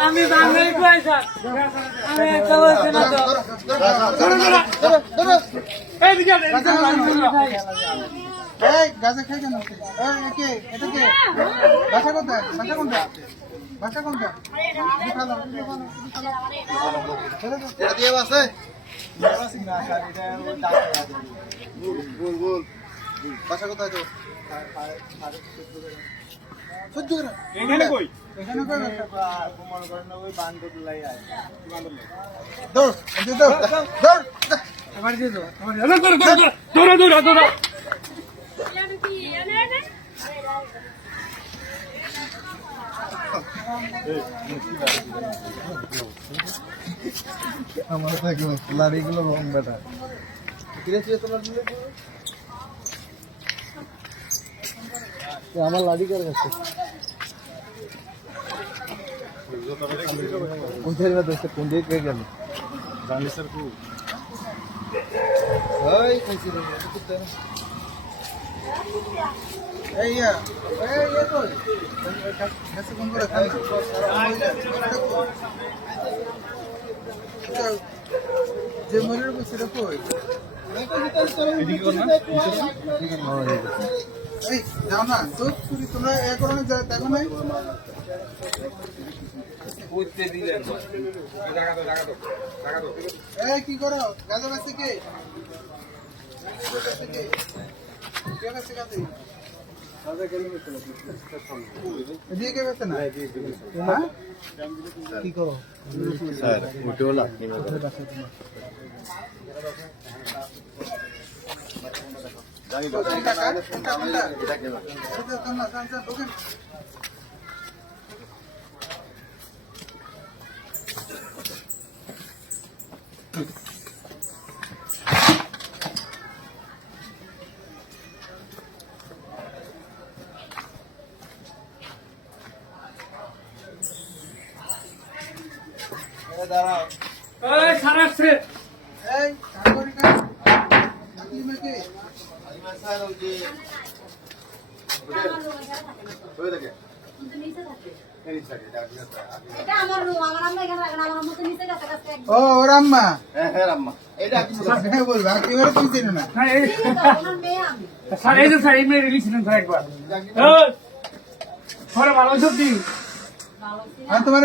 আমি বাংলায় কই স্যার আমি একটা বলছি না তো এই বিজান এই গাছে খাই কেন এই কে এটা কে ভাষা কোনটা ভাষা কোনটা এটা দিয়ে বাসে বল বল বাসা কোথায় তো সহ্য করে এখানে কই এখানে কই মনে করেন ওই বান্দরলাই আছে দৌড় দৌড় দৌড় আমার দিয়ে দাও আমার দৌড় দৌড় দৌড় দৌড় আমার থেকে লাড়িগুলো রং বেটা কিরে ছিল তোমার দিলে আমার লাড়ি কার কাছে কোন জায়গা দোস্ত কোন দিকে গেল জানি স্যার কো ওই কইছি রে এই কই গাছে কোন করে খাই যে মরির উপর সেটা কই এই যাও না তো তোমরা এ করো না দেখো নাই বুঝতে দিলেন টাকা দাও এই কি করো গাছে বাসি কে কে বাসি গাছে দিয়ে কে বেছে না হ্যাঁ কি করো স্যার মোটেওলা জানি টাকা তোমরা সানসা দোকান দাঁড়াও এই সারাছে এই সাগরিকা কি মেকে স্যার ওই যে ওই দেখে ও রাম্মা হ্যাঁ রাম্মা এটা কি হ্যাঁ বলবা এবারে তুমি চিনো না স্যার এই যে স্যার এই মেয়ে রিলিজ ছিলেন স্যার একবার ভালো সত্যি আর তোমার